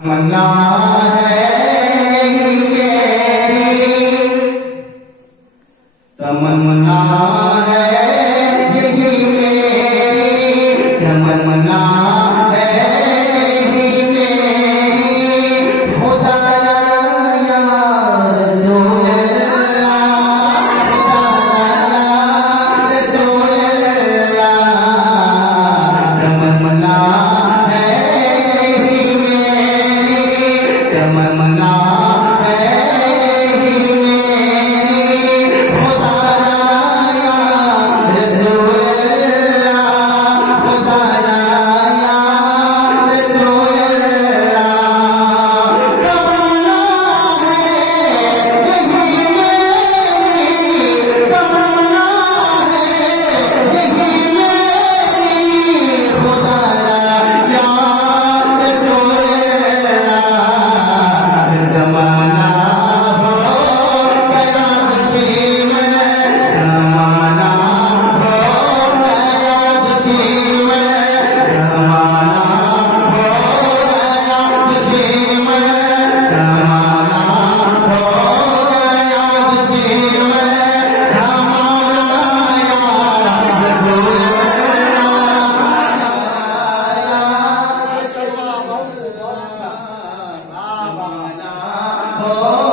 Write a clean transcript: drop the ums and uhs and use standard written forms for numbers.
मन्ना है यही मेरी तमन्ना है यही मेरी तमन्ना है यही मेरी खुदा या रसूल अल्लाह खुदा या रसूल अल्लाह तमन्ना तमन्ना है यही मेरी खुदा या रसूल अल्लाह खुदा या रसूल अल्लाह तमन्ना है यही मेरी तमन्ना है यही मेरी खुदा या रसूल ज़माना हो गया दुश्मन ज़माना हो गया दुश्मन ज़माना हो गया दुश्मन ज़माना हो गया दुश्मन हमारा या रसूल अल्लाह हो